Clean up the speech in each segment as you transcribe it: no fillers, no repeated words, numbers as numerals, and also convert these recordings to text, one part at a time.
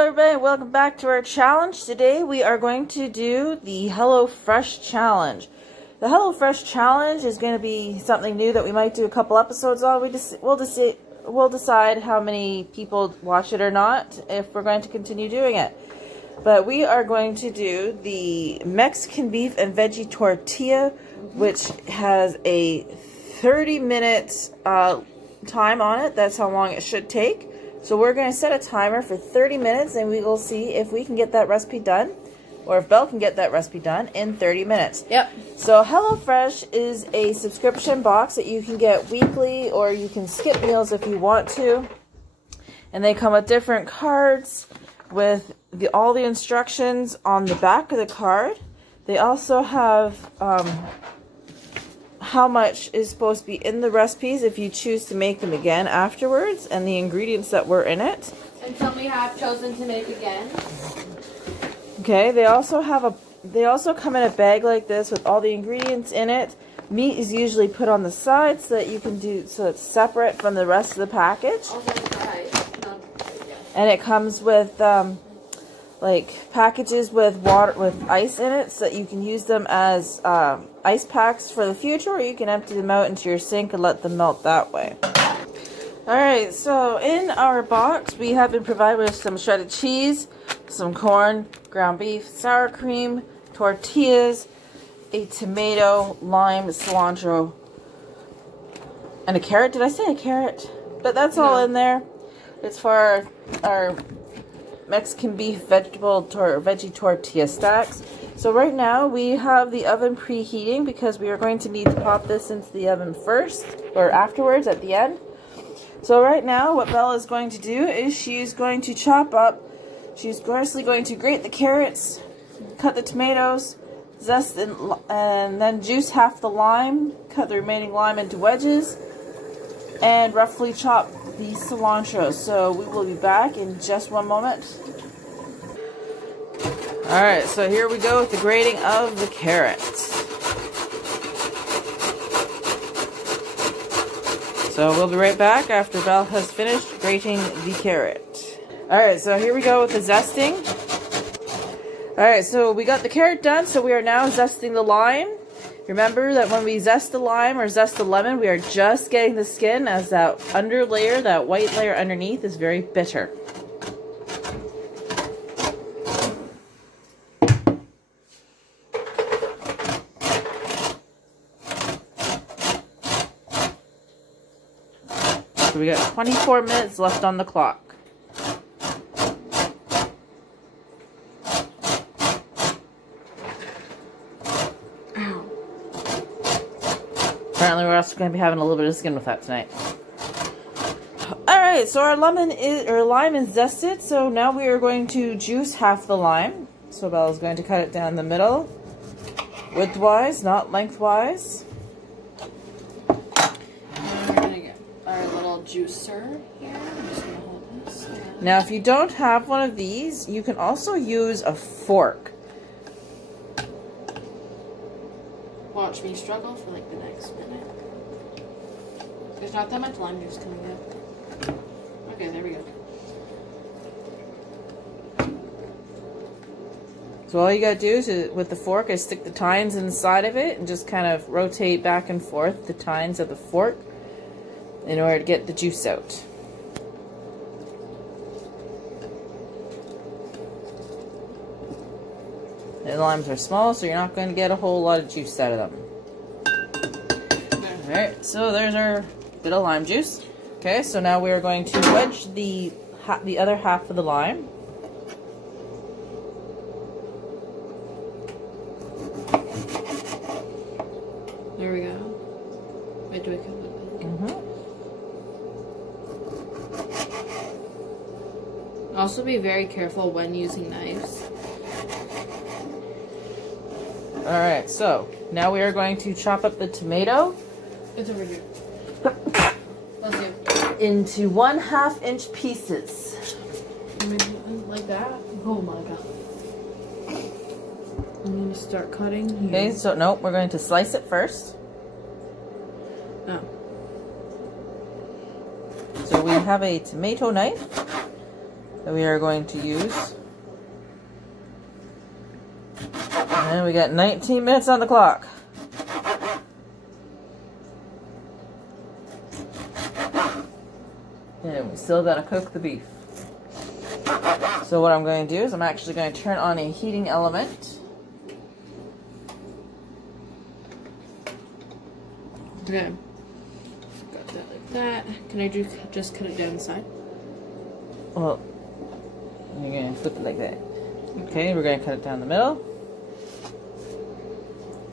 Hello everybody, welcome back to our challenge. Today we are going to do the HelloFresh challenge. The HelloFresh challenge is going to be something new that we might do a couple episodes on. We'll decide how many people watch it or not if we're going to continue doing it. But we are going to do the Mexican beef and veggie tortilla, which has a 30-minute time on it. That's how long it should take. So we're going to set a timer for 30 minutes and we will see if we can get that recipe done, or if Belle can get that recipe done in 30 minutes. Yep. So HelloFresh is a subscription box that you can get weekly, or you can skip meals if you want to. And they come with different cards with all the instructions on the back of the card. They also have how much is supposed to be in the recipes if you choose to make them again afterwards, and the ingredients that were in it. And some we have chosen to make again. Okay, they also come in a bag like this with all the ingredients in it. Meat is usually put on the side so that you can so it's separate from the rest of the package. And it comes with like packages with ice in it, so that you can use them as ice packs for the future, or you can empty them out into your sink and let them melt that way. Alright, so in our box we have been provided with some shredded cheese, some corn, ground beef, sour cream, tortillas, a tomato, lime, cilantro, and a carrot. Did I say a carrot? But that's all in there. It's for our Mexican beef veggie tortilla stacks. So right now we have the oven preheating because we are going to need to pop this into the oven first, or afterwards at the end. So right now what Bella is going to do is she's going to she's firstly going to grate the carrots, cut the tomatoes, zest and then juice half the lime, cut the remaining lime into wedges, and roughly chop the cilantro. So we will be back in just one moment. Alright, so here we go with the grating of the carrots. So we'll be right back after Belle has finished grating the carrot. Alright, so here we go with the zesting. Alright, so we got the carrot done, so we are now zesting the lime. Remember that when we zest the lime or zest the lemon, we are just getting the skin, as that under layer, that white layer underneath, is very bitter. So we got 24 minutes left on the clock. Apparently we're also going to be having a little bit of skin with that tonight. Alright, so our lime is zested, so now we are going to juice half the lime. So Bella's going to cut it down the middle, widthwise, not lengthwise. And we're going to get our little juicer here. I'm just going to hold this. Now if you don't have one of these, you can also use a fork. Watch me struggle for like the next minute. There's not that much lime juice coming out. Okay, there we go. So all you gotta do is, with the fork, is stick the tines inside of it and just kind of rotate back and forth the tines of the fork in order to get the juice out. The limes are small, so you're not going to get a whole lot of juice out of them. Alright, so there's our bit of lime juice. Okay, so now we are going to wedge the other half of the lime. There we go. Wait, do I cut it? Also be very careful when using knives. Alright, so now we are going to chop up the tomato. It's over here. Into 1/2 inch pieces. Like that? Oh my god. I'm going to start cutting here. Okay, so no, we're going to slice it first. Oh. So we have a tomato knife. that we are going to use. And we got 19 minutes on the clock. And we still gotta cook the beef. So what I'm going to do is I'm actually going to turn on a heating element. Okay. Got that like that. Can I just cut it down the side? Well, you're going to flip it like that. Okay, we're going to cut it down the middle.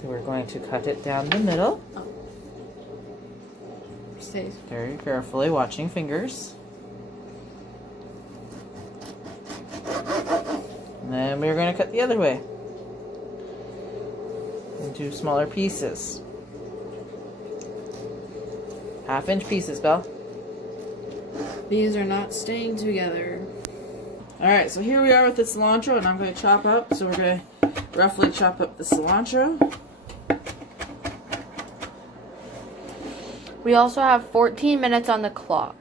So we're going to cut it down the middle. Oh. Stays. Very carefully, watching fingers. And then we're going to cut the other way. Into smaller pieces. 1/2-inch pieces, Belle. These are not staying together. Alright, so here we are with the cilantro, and I'm going to chop up. So we're going to roughly chop up the cilantro. We also have 14 minutes on the clock.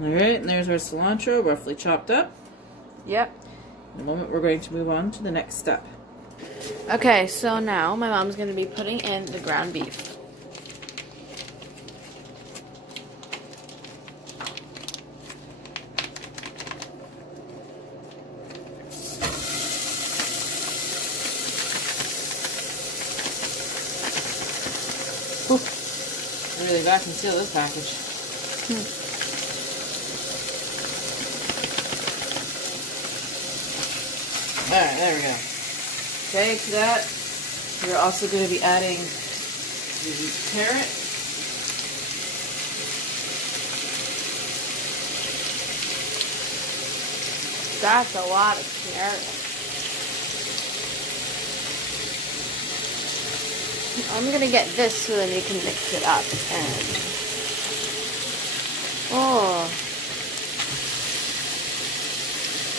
Alright, and there's our cilantro roughly chopped up. Yep. In a moment we're going to move on to the next step. Okay, so now my mom's going to be putting in the ground beef. Whew. I really got to conceal this package. Alright, there we go. Okay, to that, we're also going to be adding the carrot. That's a lot of carrots. I'm going to get this so then you can mix it up. And oh,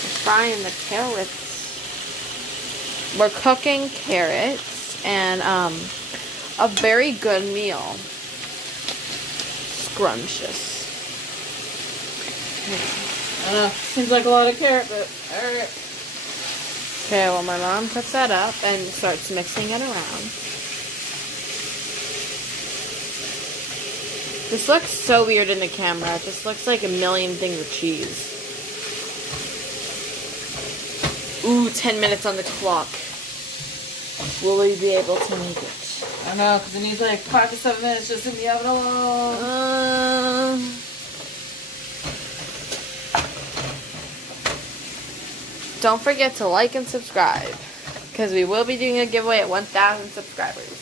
we're frying the carrots. We're cooking carrots and a very good meal. Scrumptious. I know, seems like a lot of carrot, but alright. Okay, well my mom cuts that up and starts mixing it around. This looks so weird in the camera. It just looks like a million things of cheese. Ooh, 10 minutes on the clock. Will we be able to make it? I don't know, because it needs like 5 to 7 minutes just in the oven alone. Don't forget to like and subscribe, because we will be doing a giveaway at 1,000 subscribers.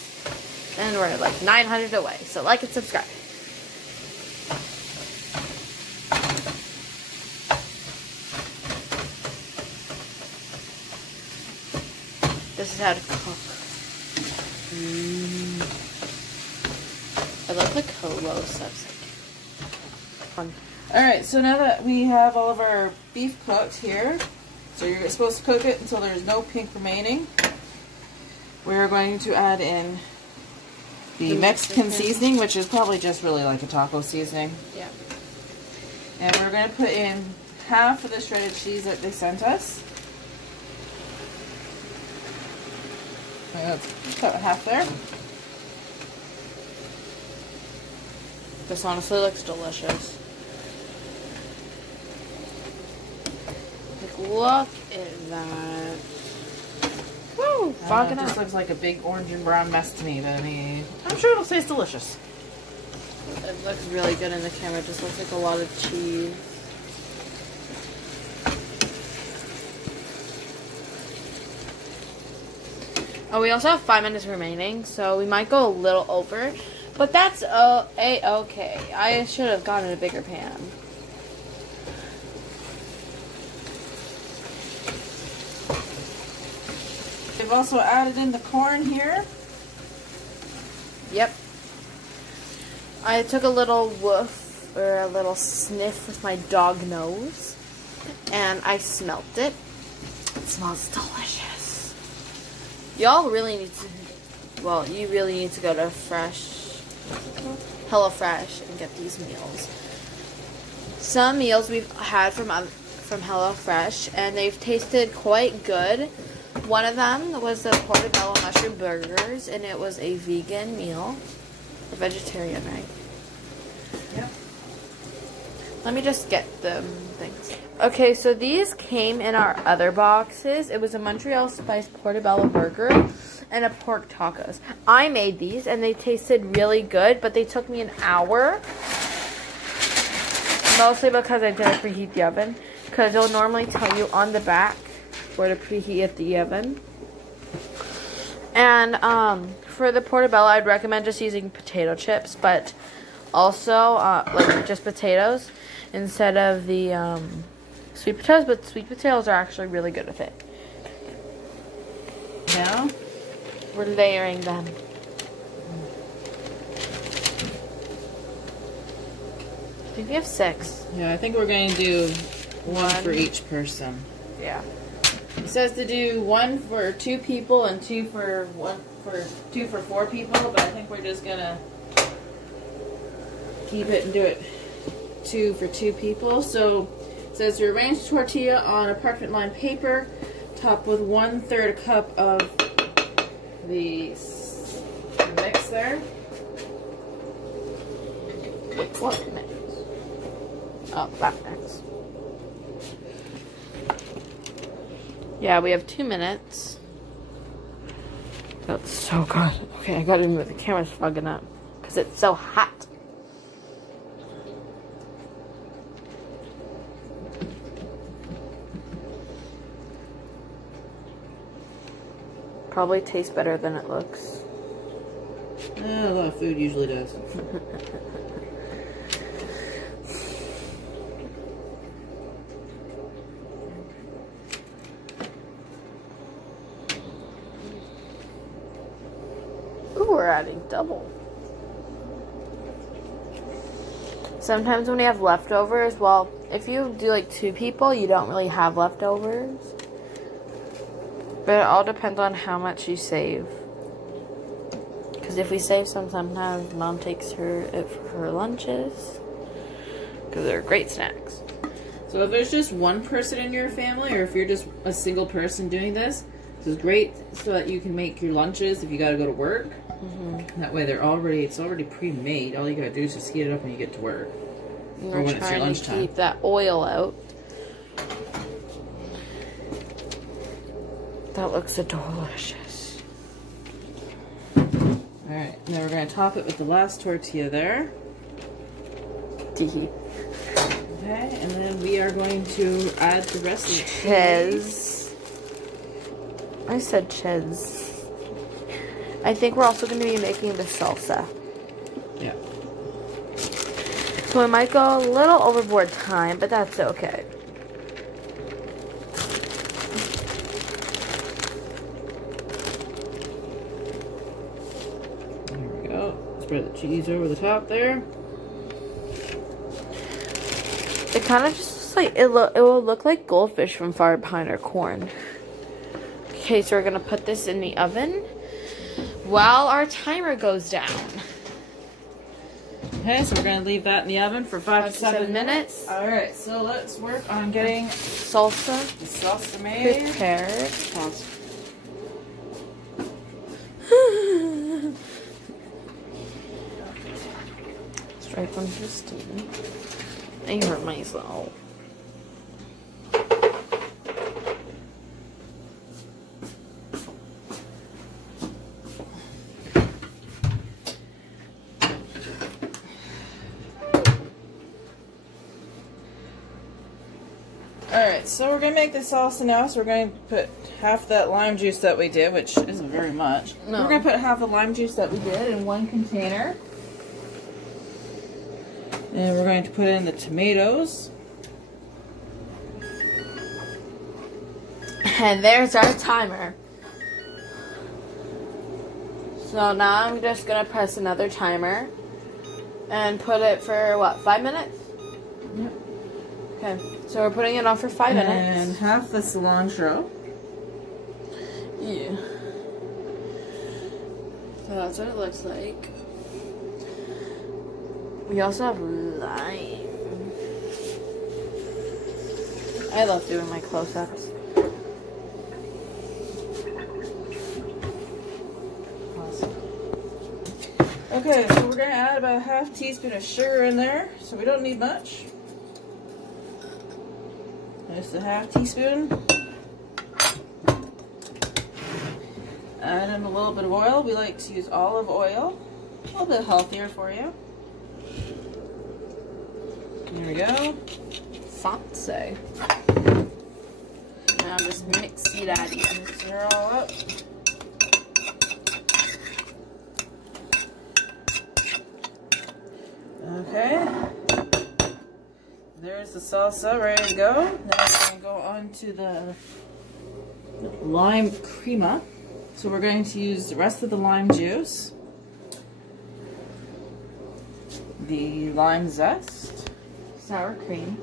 And we're like 900 away, so like and subscribe. This is how to cook. I love the Colo subs. Fun. Alright, so now that we have all of our beef cooked here, so you're supposed to cook it until there's no pink remaining, we're going to add in the Mexican seasoning, which is probably just really like a taco seasoning. Yeah. And we're going to put in half of the shredded cheese that they sent us. Let's cut half there. This honestly looks delicious. Like, look at that. Woo! Fogging It up. just looks like a big orange and brown mess to me, but I mean, I'm sure it'll taste delicious. It looks really good in the camera. It just looks like a lot of cheese. Oh, we also have 5 minutes remaining, so we might go a little over. But that's a-okay. I should have gotten a bigger pan. They've also added in the corn here. Yep. I took a little woof, or a little sniff with my dog nose, and I smelt it. It smells delicious. Y'all really need to, well, you really need to go to HelloFresh and get these meals. Some meals we've had from HelloFresh, and they've tasted quite good. One of them was the portobello mushroom burgers, and it was a vegan meal. A vegetarian, right? Yep. Let me just get the things. Okay, so these came in our other boxes. It was a Montreal Spice portobello burger and a pork tacos. I made these, and they tasted really good, but they took me an hour. Mostly because I didn't preheat the oven. Because it'll normally tell you on the back where to preheat the oven. And for the portobello, I'd recommend just using potato chips, but also like just potatoes instead of the sweet potatoes. But sweet potatoes are actually really good with it. Now we're layering them. I think we have 6. Yeah, I think we're going to do one for each person. Yeah. It says to do 1 for 2 people and 2 for 4 people, but I think we're just gonna keep it and do it 2 for 2 people. So it says to arrange the tortilla on a parchment lined paper, top with 1/3 cup of the mix there. What mix? Oh, that mix. Yeah, we have 2 minutes. That's so good. Okay, I gotta move. The camera's fogging up because it's so hot. Probably tastes better than it looks. A lot of food usually does. We're adding double. Sometimes when we have leftovers, well, if you do like 2 people, you don't really have leftovers. But it all depends on how much you save. Because if we save some, sometimes Mom takes it for her lunches. Because they're great snacks. So if there's just one person in your family, or if you're just a single person doing this, this is great so that you can make your lunches if you got to go to work. That way it's already pre-made. All you gotta do is just heat it up when you get to work. And or we're when it's your trying to lunchtime. keep that oil out. That looks delicious. Alright, now we're gonna top it with the last tortilla there. Tee. Okay, and then we are going to add the rest of the Cheese. I said cheese. I think we're also going to be making the salsa. Yeah. So we might go a little overboard time, but that's okay. There we go. Spread the cheese over the top there. It kind of just looks like it will look like goldfish from far behind our corn. Okay, so we're going to put this in the oven while our timer goes down. Okay, so we're going to leave that in the oven for 5 to 7 minutes. minutes. Alright, so let's work on getting Salsa the salsa made. prepared. Straight from the steam. I hurt myself. Alright, so we're going to make the salsa now, so we're going to put half that lime juice that we did, which isn't very much. No. We're going to put half the lime juice that we did in one container. And we're going to put in the tomatoes. And there's our timer. So now I'm just going to press another timer. And put it for, what, 5 minutes? Yep. Okay, so we're putting it on for 5 minutes. And half the cilantro. Yeah. So that's what it looks like. We also have lime. I love doing my close-ups. Awesome. Okay, so we're going to add about a half teaspoon of sugar in there. So we don't need much. Just a half teaspoon. Add in a little bit of oil. We like to use olive oil. A little bit healthier for you. There we go. Fancy. Now just mix it out here. Mix it all up. Okay. There's the salsa ready to go. Now we're going to go on to the lime crema. So we're going to use the rest of the lime juice, the lime zest, Sour cream.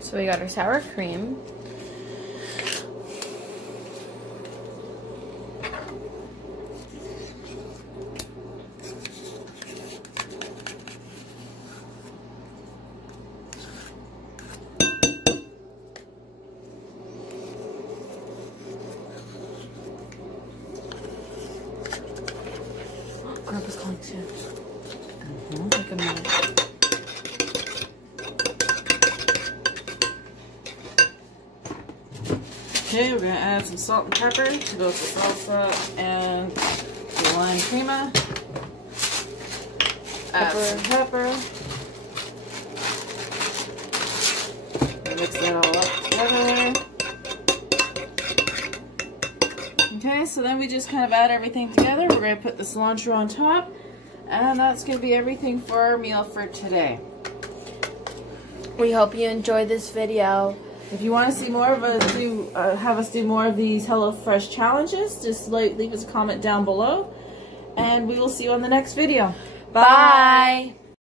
So we got our sour cream. Grandpa's calling soon. Like a minute. Okay, we're going to add some salt and pepper to both the salsa and the lime crema. Add some pepper. Mix that all up together. Okay, so then we just kind of add everything together. We're going to put the cilantro on top. And that's going to be everything for our meal for today. We hope you enjoyed this video. If you want to see more of us have us do more of these HelloFresh challenges, just leave us a comment down below. And we will see you on the next video. Bye.